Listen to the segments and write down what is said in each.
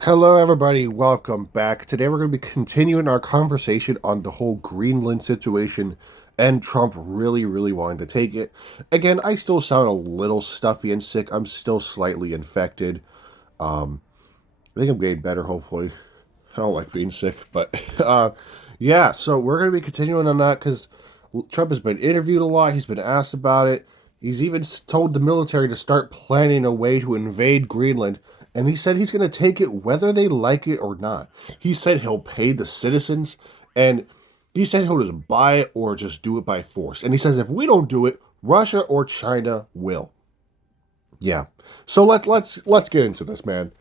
Hello, everybody. Welcome back. Today, we're going to be continuing our conversation on the whole Greenland situation and Trump really wanting to take it. Again, I still sound a little stuffy and sick. I'm still slightly infected. Um, I think I'm getting better, hopefully. I don't like being sick, but yeah, so we're going to be continuing on that because Trump has been interviewed a lot. He's been asked about it. He's even told the military to start planning a way to invade Greenland. And he said he's going to take it whether they like it or not. He said he'll pay the citizens. And he said he'll just buy it or just do it by force. And he says if we don't do it, Russia or China will. Yeah. So let's get into this, man.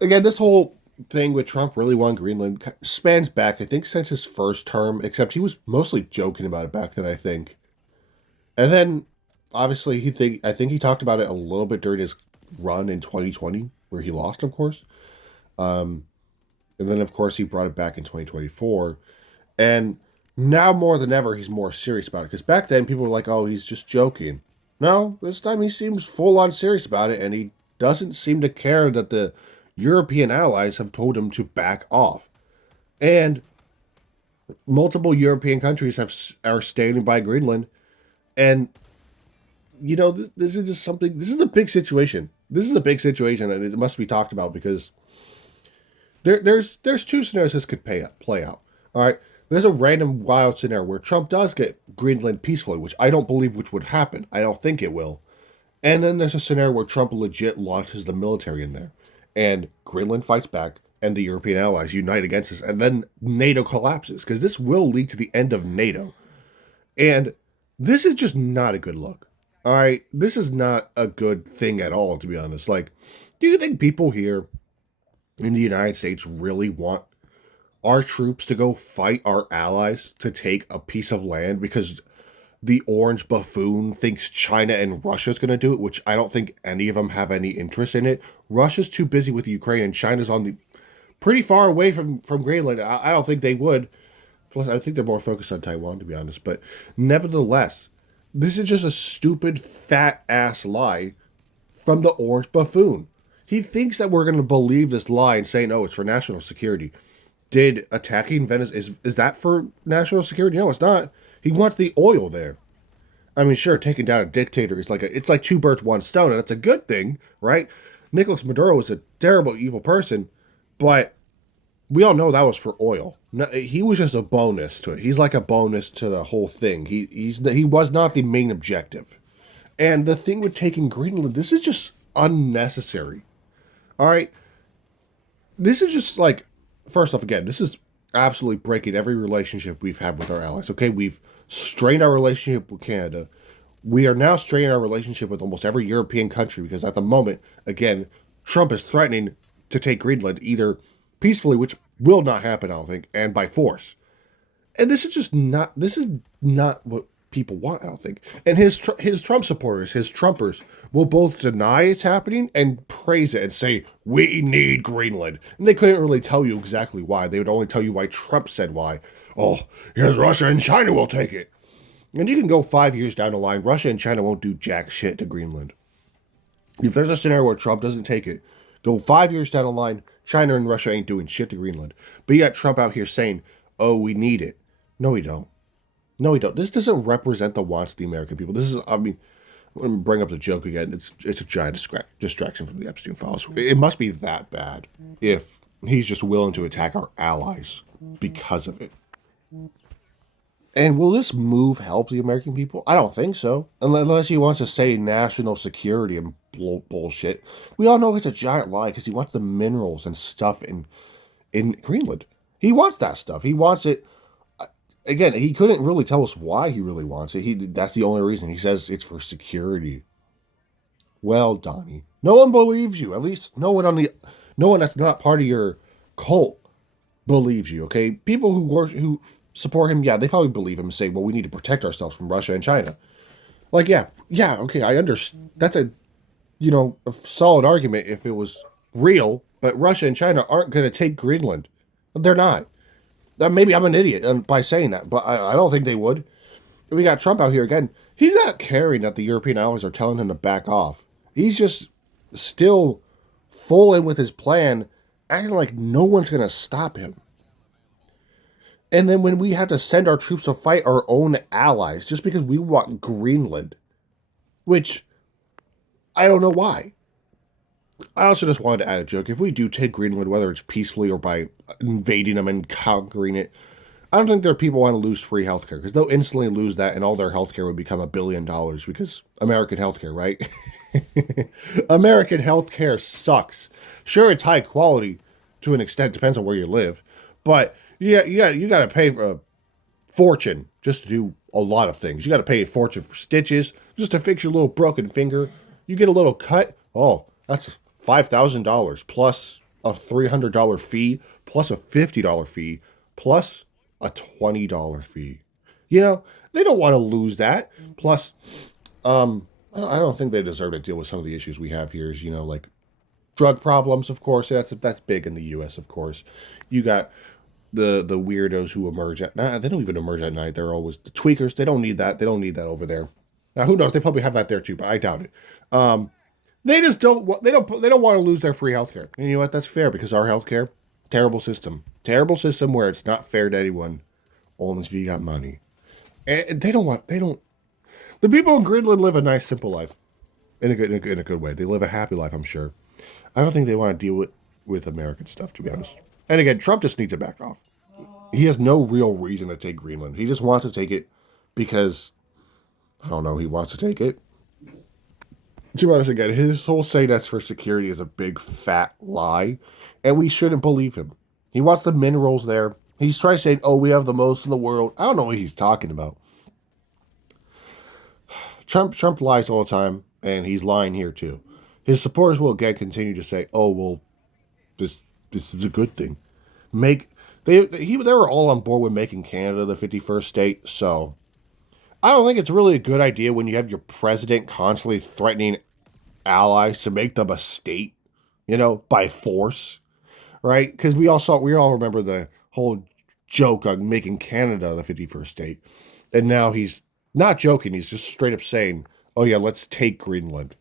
Again, this whole thing with Trump really won Greenland spans back, I think, since his first term, except he was mostly joking about it back then, I think. And then, obviously, I think he talked about it a little bit during his run in 2020, where he lost, of course. Um, and then, of course, he brought it back in 2024. And now more than ever, he's more serious about it. Because back then, people were like, oh, he's just joking. No, this time he seems full on serious about it, and he doesn't seem to care that the European allies have told him to back off. And multiple European countries are standing by Greenland. And, this is just something, this is a big situation. This is a big situation, and it must be talked about because there's two scenarios this could play out. All right. There's a random wild scenario where Trump does get Greenland peacefully, which I don't believe which would happen. I don't think it will. And then there's a scenario where Trump legit launches the military in there, and Greenland fights back, and the European allies unite against us, and then NATO collapses because this will lead to the end of NATO. And this is just not a good look. All right, this is not a good thing at all, to be honest. Like, do you think people here in the United States really want our troops to go fight our allies to take a piece of land because the orange buffoon thinks China and Russia's going to do it, which I don't think any of them have any interest in it. Russia's too busy with Ukraine, and China's on the pretty far away from Greenland. I don't think they would. Plus, I think they're more focused on Taiwan, to be honest. But nevertheless, this is just a stupid, fat ass lie from the orange buffoon. He thinks that we're going to believe this lie and say, no, it's for national security. Did attacking Venice, is that for national security? No, it's not. He wants the oil there. I mean, sure, taking down a dictator is it's like two birds, one stone, and it's a good thing, right? Nicolas Maduro is a terrible, evil person, but we all know that was for oil. No, he was just a bonus to it. He's like a bonus to the whole thing. He was not the main objective. And the thing with taking Greenland, this is just unnecessary. All right, this is just like, first off, again, this is absolutely breaking every relationship we've had with our allies. Okay, we've strained our relationship with Canada. We are now straining our relationship with almost every European country because at the moment, again, Trump is threatening to take Greenland either peacefully, which will not happen, I don't think, and by force. And this is just not. This is not what people want, I don't think. And his Trump supporters, his Trumpers, will both deny it's happening and praise it and say we need Greenland. And they couldn't really tell you exactly why. They would only tell you why Trump said why. Oh, here's Russia and China will take it. And you can go 5 years down the line. Russia and China won't do jack shit to Greenland. If there's a scenario where Trump doesn't take it, go 5 years down the line. China and Russia ain't doing shit to Greenland. But you got Trump out here saying, "Oh, we need it." No, we don't. No, we don't. This doesn't represent the wants of the American people. This is, I mean, I'm going to bring up the joke again. It's a giant distraction from the Epstein files. It must be that bad if he's just willing to attack our allies because of it. And will this move help the American people? I don't think so. Unless he wants to say national security and bullshit. We all know it's a giant lie because he wants the minerals and stuff in Greenland. He wants that stuff. He wants it. Again, he couldn't really tell us why he really wants it. That's the only reason. He says it's for security. Well, Donnie, no one believes you. At least no one that's not part of your cult believes you. Okay, people who support him, yeah, they probably believe him and say, well, we need to protect ourselves from Russia and China. Like, yeah, okay, I understand. That's a solid argument if it was real. But Russia and China aren't going to take Greenland. They're not. Maybe I'm an idiot by saying that, but I don't think they would. We got Trump out here again. He's not caring that the European allies are telling him to back off. He's just still full in with his plan acting like no one's going to stop him. And then when we had to send our troops to fight our own allies just because we want Greenland, which I don't know why. I also just wanted to add a joke. If we do take Greenland, whether it's peacefully or by invading them and conquering it, I don't think there are people who want to lose free healthcare because they'll instantly lose that and all their healthcare would become $1 billion because American healthcare, right? American healthcare sucks. Sure, it's high quality to an extent, depends on where you live, but yeah, you got to pay a fortune just to do a lot of things. You got to pay a fortune for stitches just to fix your little broken finger. You get a little cut. Oh, that's $5,000 plus a $300 fee plus a $50 fee plus a $20 fee. You know, they don't want to lose that. Plus, I don't think they deserve to deal with some of the issues we have here. Is like drug problems, of course. That's big in the U.S. Of course, you got the weirdos who emerge at night. They don't even emerge at night. They're always the tweakers. They don't need that. They don't need that over there. Now, who knows? They probably have that there too, but I doubt it. They just don't. They don't want to lose their free healthcare. And you know what? That's fair because our healthcare, terrible system where it's not fair to anyone, only if you got money. And they don't want. They don't. The people in Greenland live a nice, simple life, in a good way. They live a happy life, I'm sure. I don't think they want to deal with American stuff, to be honest. And again, Trump just needs to back off. He has no real reason to take Greenland. He just wants to take it because, I don't know, he wants to take it. To be honest, again, his whole say that's for security is a big fat lie, and we shouldn't believe him. He wants the minerals there. He's trying saying, oh, we have the most in the world. I don't know what he's talking about. Trump lies all the time, and he's lying here too. His supporters will again continue to say, oh, well, this is a good thing. They were all on board with making Canada the 51st state, so I don't think it's really a good idea when you have your president constantly threatening allies to make them a state, by force, right? Because we all remember the whole joke on making Canada the 51st state, and now he's not joking. He's just straight up saying, oh yeah, let's take Greenland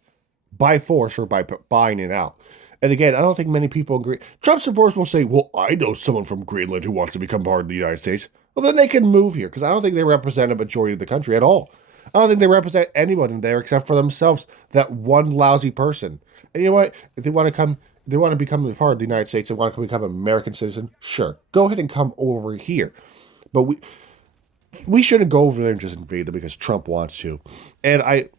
by force or by buying it out. And again, I don't think many people agree. Trump supporters will say, well, I know someone from Greenland who wants to become part of the United States. Well, then they can move here because I don't think they represent a majority of the country at all. I don't think they represent anyone in there except for themselves, that one lousy person. And you know what? If they want to become a part of the United States, they want to become an American citizen, sure. Go ahead and come over here. But we shouldn't go over there and just invade them because Trump wants to. And I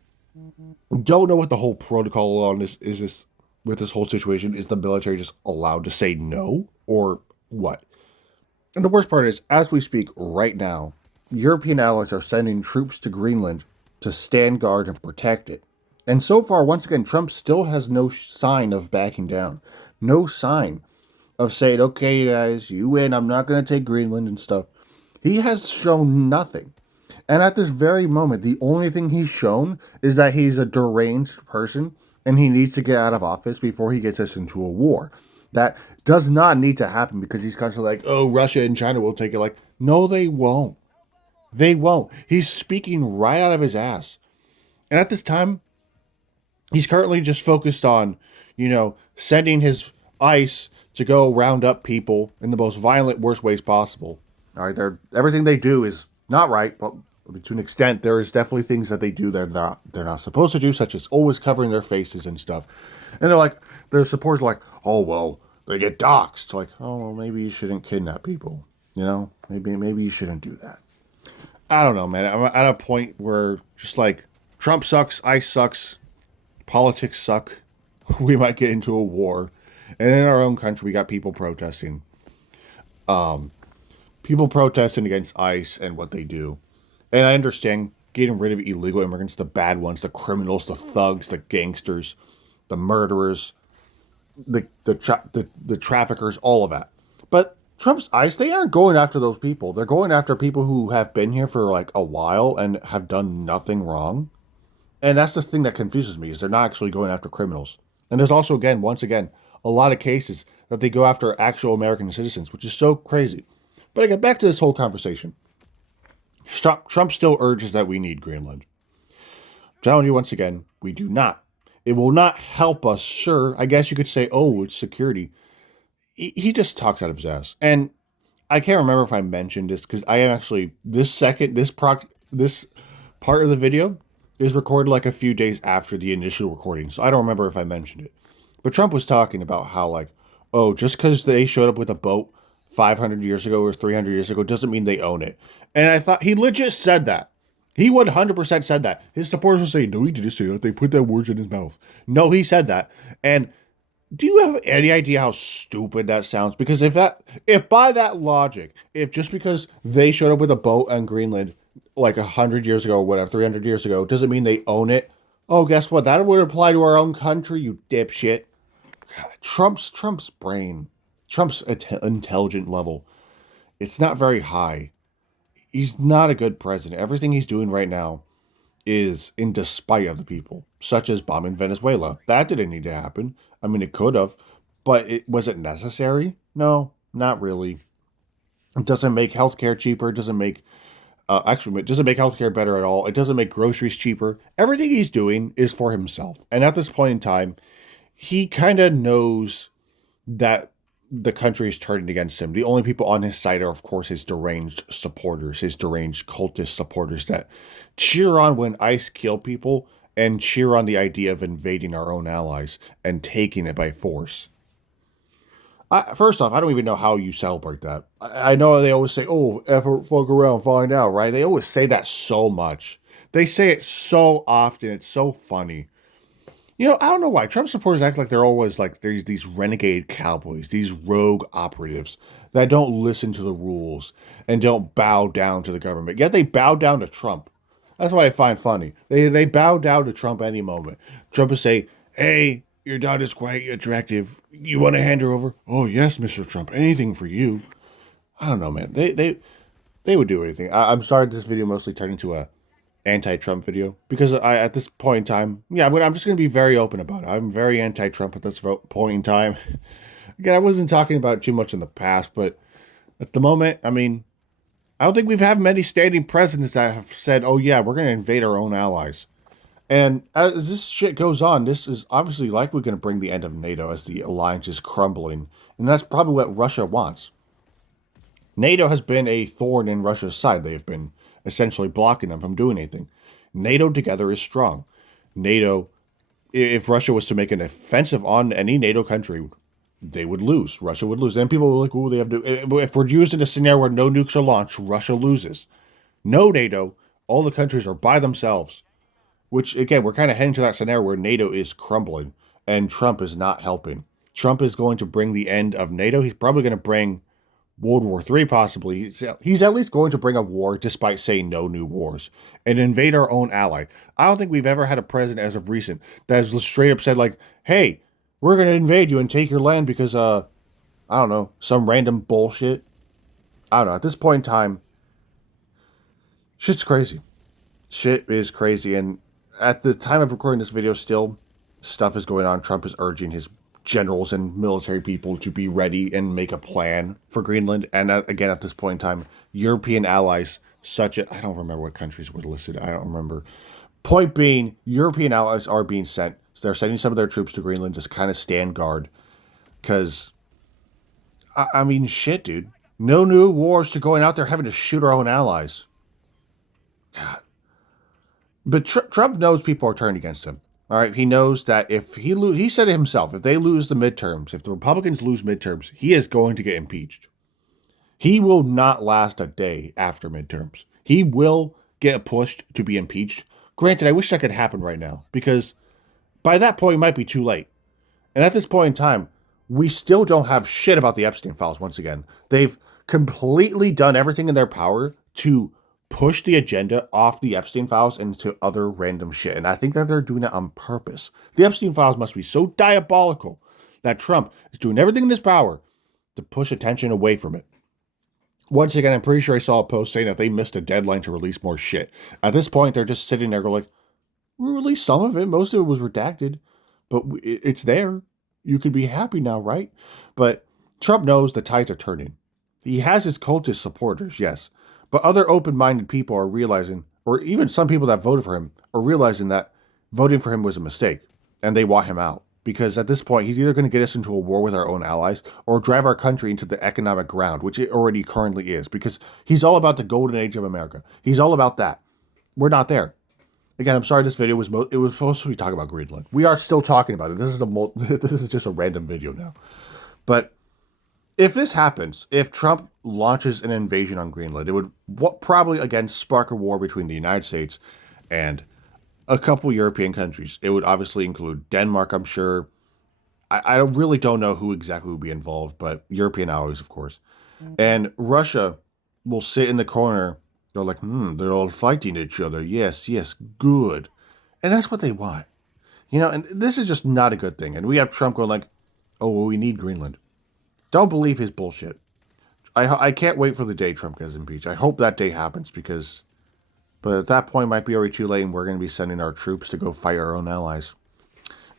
don't know what the whole protocol on this is. With this whole situation, is the military just allowed to say no or what? And the worst part is, as we speak right now, European allies are sending troops to Greenland to stand guard and protect it. And so far, once again, Trump still has no sign of backing down. No sign of saying, okay, guys, you win, I'm not going to take Greenland and stuff. He has shown nothing. And at this very moment, the only thing he's shown is that he's a deranged person and he needs to get out of office before he gets us into a war. That does not need to happen because he's constantly like, oh, Russia and China will take it. Like, no, they won't. They won't. He's speaking right out of his ass. And at this time, he's currently just focused on, sending his ICE to go round up people in the most violent, worst ways possible. All right, everything they do is not right, but to an extent, there is definitely things that they do that they're not supposed to do, such as always covering their faces and stuff. And their supporters are like, oh well, they get doxxed. Like, oh well, maybe you shouldn't kidnap people. Maybe you shouldn't do that. I don't know, man. I'm at a point where just like Trump sucks, ICE sucks, politics suck. We might get into a war, and in our own country, we got people protesting. People protesting against ICE and what they do. And I understand getting rid of illegal immigrants, the bad ones, the criminals, the thugs, the gangsters, the murderers, the traffickers, all of that. But Trump's ICE, they aren't going after those people. They're going after people who have been here for like a while and have done nothing wrong. And that's the thing that confuses me, is they're not actually going after criminals. And there's also, once again, a lot of cases that they go after actual American citizens, which is so crazy. But again, back to this whole conversation. Trump still urges that we need Greenland. I'm telling you once again, we do not. It will not help us, sure. I guess you could say, oh, it's security. he just talks out of his ass. And I can't remember if I mentioned this because I am actually this part of the video is recorded like a few days after the initial recording, so I don't remember if I mentioned it. But Trump was talking about how like, oh, just because they showed up with a boat 500 years ago or 300 years ago doesn't mean they own it. And I thought he legit said that. He 100% said that. His supporters were saying, no, he didn't say that. They put that words in his mouth. No, he said that. And do you have any idea how stupid that sounds? Because if by that logic, if just because they showed up with a boat on Greenland like 100 years ago, or whatever, 300 years ago, doesn't mean they own it. Oh, guess what? That would apply to our own country, you dipshit. God, Trump's brain, Trump's intelligent level, it's not very high. He's not a good president. Everything he's doing right now is in despite of the people, such as bombing Venezuela. That didn't need to happen. I mean, it could have, but was it necessary? No, not really. It doesn't make healthcare cheaper. It doesn't make actually it doesn't make healthcare better at all. It doesn't make groceries cheaper. Everything he's doing is for himself. And at this point in time, he kind of knows that the country is turning against him. The only people on his side are, of course, his deranged supporters, his deranged cultist supporters that cheer on when ICE kill people and cheer on the idea of invading our own allies and taking it by force. First off, I don't even know how you celebrate that. I know they always say, oh, effort, fuck around, find out, right? They always say that so much. They say it so often. It's so funny. You know, I don't know why. Trump supporters act like they're always like there's these renegade cowboys, these rogue operatives that don't listen to the rules and don't bow down to the government. Yet they bow down to Trump. That's what I find funny. They bow down to Trump any moment. Trump will say, hey, your daughter's quite attractive. You want to hand her over? Oh, yes, Mr. Trump. Anything for you. I don't know, man. They would do anything. I'm sorry this video mostly turned into a anti-Trump video because I at this point in time, yeah, I'm just going to be very open about it. I'm very anti-Trump at this point in time. Again, I wasn't talking about it too much in the past, but at the moment, I mean, I don't think we've had many standing presidents that have said, "Oh yeah, we're going to invade our own allies." And as this shit goes on, this is obviously likely going to bring the end of NATO as the alliance is crumbling, and that's probably what Russia wants. NATO has been a thorn in Russia's side. They have been essentially blocking them from doing anything. NATO together is strong. NATO, if Russia was to make an offensive on any NATO country, they would lose. Russia would lose. Then people were like, oh, they have to. If we're using a scenario where no nukes are launched, Russia loses. No NATO, all the countries are by themselves. Which, again, we're kind of heading to that scenario where NATO is crumbling and Trump is not helping. Trump is going to bring the end of NATO. He's probably going to bring World War III, possibly. He's at least going to bring a war despite saying no new wars and invade our own ally. I don't think we've ever had a president as of recent that has straight up said, like, hey, we're going to invade you and take your land because, I don't know, some random bullshit. I don't know. At this point in time, shit's crazy. Shit is crazy. And at the time of recording this video, still, stuff is going on. Trump is urging his generals and military people to be ready and make a plan for Greenland. And again, at this point in time, European allies, such as, I don't remember what countries were listed. I don't remember. Point being, European allies are being sent. So they're sending some of their troops to Greenland to kind of stand guard. Because, I mean, shit, dude. No new wars to going out there having to shoot our own allies. God. But Trump knows people are turning against him. All right, he knows that if he said it himself, if they lose the midterms, if the Republicans lose midterms, he is going to get impeached. He will not last a day after midterms. He will get pushed to be impeached. Granted, I wish that could happen right now because by that point, it might be too late. And at this point in time, we still don't have shit about the Epstein files once again. They've completely done everything in their power to push the agenda off the Epstein files into other random shit. And I think that they're doing it on purpose. The Epstein files must be so diabolical that Trump is doing everything in his power to push attention away from it. Once again, I'm pretty sure I saw a post saying that they missed a deadline to release more shit. At this point, they're just sitting there going like, we released some of it. Most of it was redacted, but it's there. You could be happy now, right? But Trump knows the tides are turning. He has his cultist supporters, yes. But other open-minded people are realizing, or even some people that voted for him, are realizing that voting for him was a mistake, and they want him out. because at this point, he's either going to get us into a war with our own allies or drive our country into the economic ground, which it already currently is, because he's all about the golden age of America. He's all about that. We're not there. Again, I'm sorry this video was it was supposed to be talking about Greenland. We are still talking about it. This is this is just a random video now. But if this happens, if Trump launches an invasion on Greenland, it would probably again spark a war between the United States and a couple European countries. It would obviously include Denmark, I'm sure. I really don't know who exactly would be involved, but European allies, of course. And Russia will sit in the corner. They're like, they're all fighting each other. Yes, yes, good. And that's what they want. You know, and this is just not a good thing. And we have Trump going like, oh, well, we need Greenland. Don't believe his bullshit. I can't wait for the day Trump gets impeached. I hope that day happens because, but at that point it might be already too late and we're going to be sending our troops to go fight our own allies.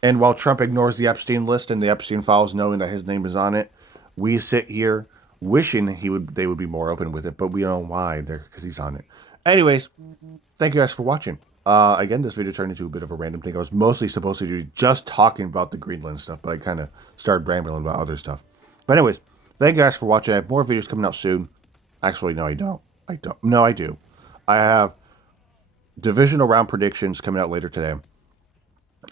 And while Trump ignores the Epstein list and the Epstein files knowing that his name is on it, we sit here wishing they would be more open with it, but we don't know why, because he's on it. Anyways, thank you guys for watching. Again, this video turned into a bit of a random thing. I was mostly supposed to do just talking about the Greenland stuff, but I kind of started rambling about other stuff. But anyways, thank you guys for watching. I have more videos coming out soon. Actually, no, I don't. No, I do. I have divisional round predictions coming out later today.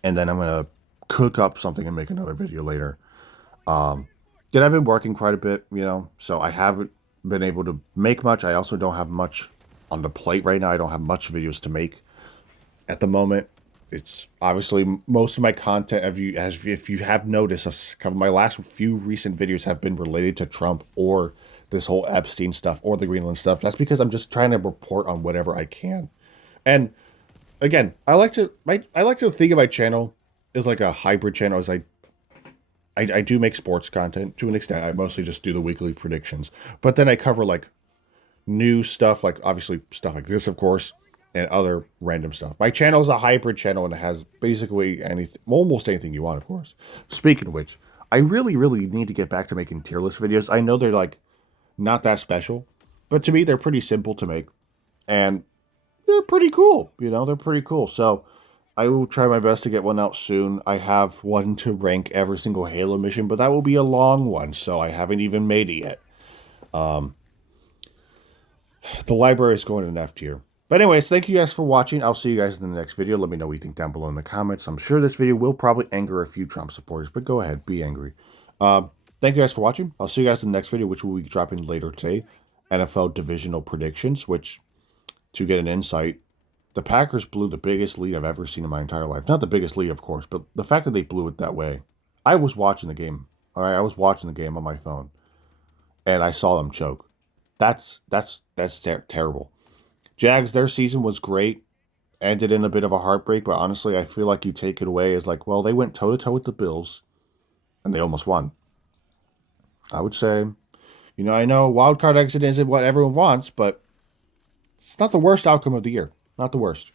And then I'm going to cook up something and make another video later. Then I've been working quite a bit, you know, so I haven't been able to make much. I also don't have much on the plate right now. I don't have much videos to make at the moment. It's obviously most of my content, if you have noticed, my last few recent videos have been related to Trump or this whole Epstein stuff or the Greenland stuff. That's because I'm just trying to report on whatever I can. And again, I like to think of my channel as like a hybrid channel. As I do make sports content to an extent. I mostly just do the weekly predictions, but then I cover like new stuff, like obviously stuff like this, of course, and other random stuff. My channel is a hybrid channel and it has basically anything, almost anything you want, of course. Speaking of which, I really, really need to get back to making tier list videos. I know they're like not that special, but to me, they're pretty simple to make and they're pretty cool. You know, they're pretty cool. So I will try my best to get one out soon. I have one to rank every single Halo mission, but that will be a long one, so I haven't even made it yet. The library is going to an F tier. But anyways, thank you guys for watching. I'll see you guys in the next video. Let me know what you think down below in the comments. I'm sure this video will probably anger a few Trump supporters, but go ahead, be angry. Thank you guys for watching. I'll see you guys in the next video, which will be dropping later today. NFL divisional predictions, which, to get an insight, the Packers blew the biggest lead I've ever seen in my entire life. Not the biggest lead, of course, but the fact that they blew it that way. I was watching the game. All right, I was watching the game on my phone, and I saw them choke. That's terrible. Jags, their season was great. Ended in a bit of a heartbreak, but honestly, I feel like you take it away as like, well, they went toe-to-toe with the Bills, and they almost won. I would say, you know, I know wild card exit isn't what everyone wants, but it's not the worst outcome of the year. Not the worst.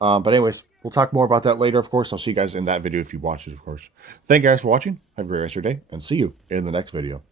But anyways, we'll talk more about that later, of course. I'll see you guys in that video if you watch it, of course. Thank you guys for watching. Have a great rest of your day, and see you in the next video.